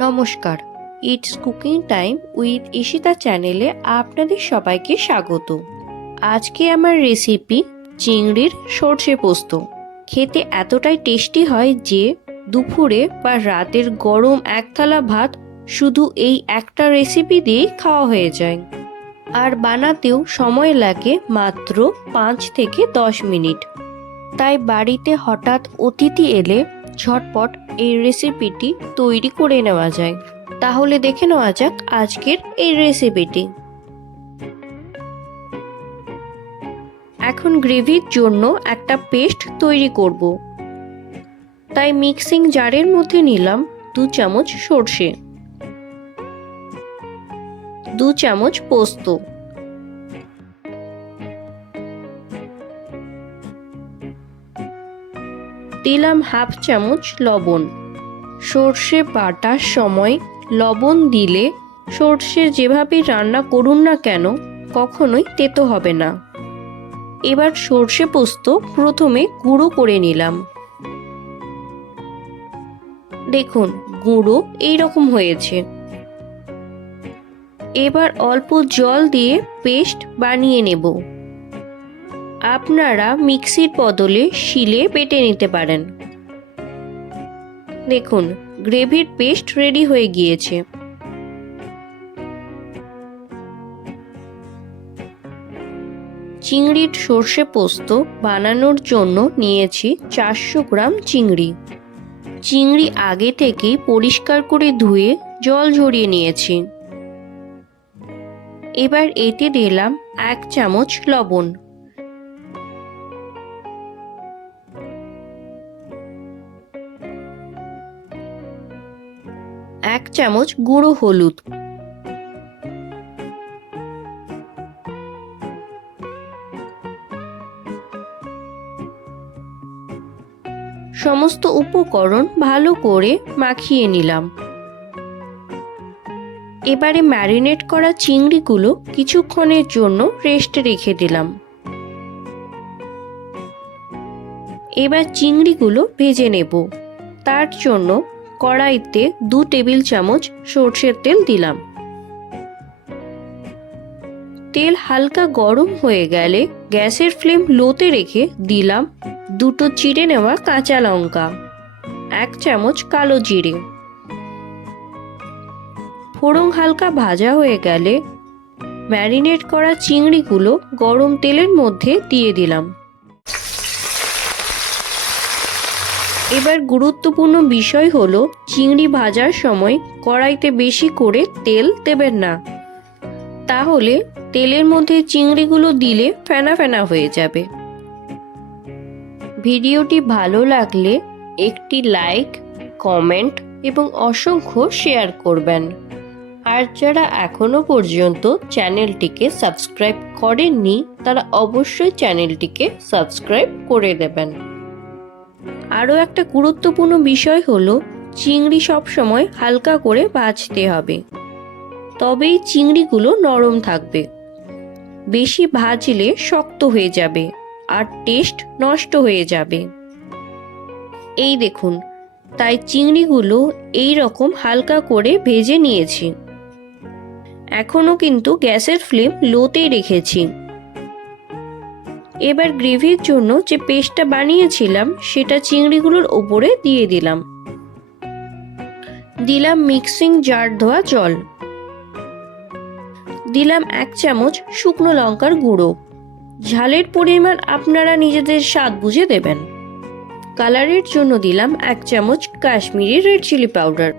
নমস্কার। It's cooking time with Ishita চ্যানেলে আপনাদের সবাইকে স্বাগত। আজকে আমার রেসিপি চিংড়ির সর্ষে পোস্ত। খেতে এতটাই টেস্টি হয় যে দুপুরে বা রাতের গরম এক থালা ভাত শুধু এই একটা রেসিপি দিয়েই খাওয়া হয়ে যায়। আর বানাতেও সময় লাগে মাত্র পাঁচ থেকে দশ মিনিট। তাই বাড়িতে হঠাৎ অতিথি এলে ঝটপট এই রেসিপিটি তৈরি করে নেওয়া যায়। তাহলে দেখে নেওয়া যাক আজকের এই রেসিপিটি এখন গ্রেভির জন্য একটা পেস্ট তৈরি করব। তাই মিক্সিং জারের মধ্যে নিলাম দু চামচ সর্ষে। দু চামচ পোস্ত। দিলাম হাফ চামচ লবণ। সর্ষে বাটার সময় লবণ দিলে সর্ষে যেভাবে রান্না করুন না কেন, কখনোই তেতো হবে না। এবার সর্ষে পোস্ত প্রথমে গুঁড়ো করে নিলাম। দেখুন, গুঁড়ো এই রকম হয়েছে। এবার অল্প জল দিয়ে পেস্ট বানিয়ে নেব। আপনারা মিক্সির বদলে শিলে বেটে নিতে পারেন। দেখুন, গ্রেভির পেস্ট রেডি হয়ে গিয়েছে। চিংড়ির সর্ষে পোস্ত বানানোর জন্য নিয়েছি চারশো গ্রাম চিংড়ি। চিংড়ি আগে থেকেই পরিষ্কার করে ধুয়ে জল ঝরিয়ে নিয়েছি। এবার এতে দিলাম এক চামচ লবণ। এক চামচ গুঁড়ো হলুদ। সমস্ত উপকরণ ভালো করে মাখিয়ে নিলাম। এবারে ম্যারিনেট করা চিংড়িগুলো কিছুক্ষণের জন্য রেস্টে রেখে দিলাম। এবার চিংড়িগুলো ভেজে নেব। তার জন্য কড়াইতে দু টেবিল চামচ সর্ষের তেল দিলাম। তেল হালকা গরম হয়ে গেলে গ্যাসের ফ্লেম লোতে রেখে দিলাম দুটো চিড়ে নেওয়া কাঁচা লঙ্কা, এক চামচ কালো জিরে। ফোড়ন হালকা ভাজা হয়ে গেলে ম্যারিনেট করা চিংড়িগুলো গরম তেলের মধ্যে দিয়ে দিলাম। এবার গুরুত্বপূর্ণ বিষয় হলো, চিংড়ি ভাজার সময় কড়াইতে বেশি করে তেল দেবেন না। তাহলে তেলের মধ্যে চিংড়িগুলো দিলে ফেনা ফেনা হয়ে যাবে। ভিডিওটি ভালো লাগলে একটি লাইক, কমেন্ট এবং অসংখ্য শেয়ার করবেন। আর যারা এখনও পর্যন্ত চ্যানেলটিকে সাবস্ক্রাইব করেননি, তারা অবশ্যই চ্যানেলটিকে সাবস্ক্রাইব করে দেবেন। আরও একটা গুরুত্বপূর্ণ বিষয় হলো, চিংড়ি সবসময় হালকা করে ভাজতে হবে। তবেই চিংড়িগুলো নরম থাকবে। বেশি ভাজলে শক্ত হয়ে যাবে আর টেস্ট নষ্ট হয়ে যাবে। এই দেখুন, তাই চিংড়িগুলো এই রকম হালকা করে ভেজে নিয়েছি। এখনও কিন্তু গ্যাসের ফ্লেম লোতেই রেখেছি। এবার গ্রেভির জন্য যে পেস্টটা বানিয়েছিলাম, সেটা চিংড়িগুলোর ওপরে দিয়ে দিলাম। দিলাম মিক্সিং জার ধোয়া জল। দিলাম এক চামচ শুকনো লঙ্কার গুঁড়ো। ঝালের পরিমাণ আপনারা নিজেদের স্বাদ বুঝে দেবেন। কালারের জন্য দিলাম এক চামচ কাশ্মীরি রেড চিলি পাউডার।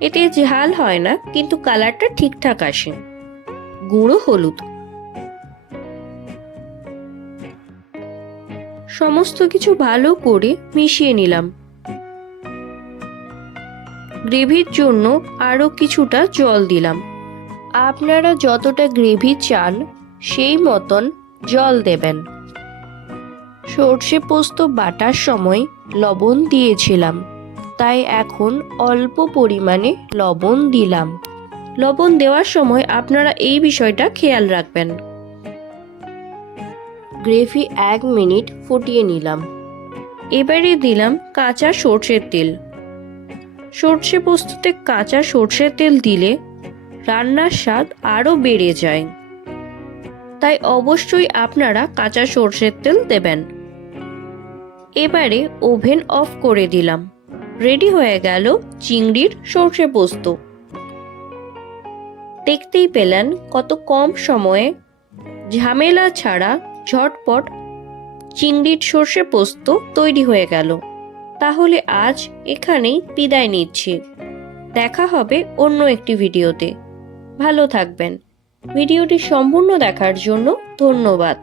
এতে ঝাল হয় না, কিন্তু কালারটা ঠিকঠাক আসে। গুঁড়ো হলুদ। সমস্ত কিছু ভালো করে মিশিয়ে নিলাম। গ্রেভির জন্য আরও কিছুটা জল দিলাম। আপনারা যতটা গ্রেভি চান, সেই মতন জল দেবেন। সর্ষে পোস্ত বাটার সময় লবণ দিয়েছিলাম, তাই এখন অল্প পরিমাণে লবণ দিলাম। লবণ দেওয়ার সময় আপনারা এই বিষয়টা খেয়াল রাখবেন। গ্রেভি এক মিনিট ফুটিয়ে নিলাম। এবারে দিলাম কাঁচা সর্ষের তেল। সর্ষে পোস্ততে কাঁচা সর্ষের তেল দিলে রান্নার স্বাদ আরও বেড়ে যায়। তাই অবশ্যই আপনারা কাঁচা সর্ষের তেল দেবেন। এবারে ওভেন অফ করে দিলাম। রেডি হয়ে গেল চিংড়ির সর্ষে পোস্ত। দেখতেই পেলেন কত কম সময়ে ঝামেলা ছাড়া ঝটপট চিংড়ির সর্ষে পোস্ত তৈরি হয়ে গেল। তাহলে আজ এখানেই বিদায় নিচ্ছি। দেখা হবে অন্য একটি ভিডিওতে। ভালো থাকবেন। ভিডিওটি সম্পূর্ণ দেখার জন্য ধন্যবাদ।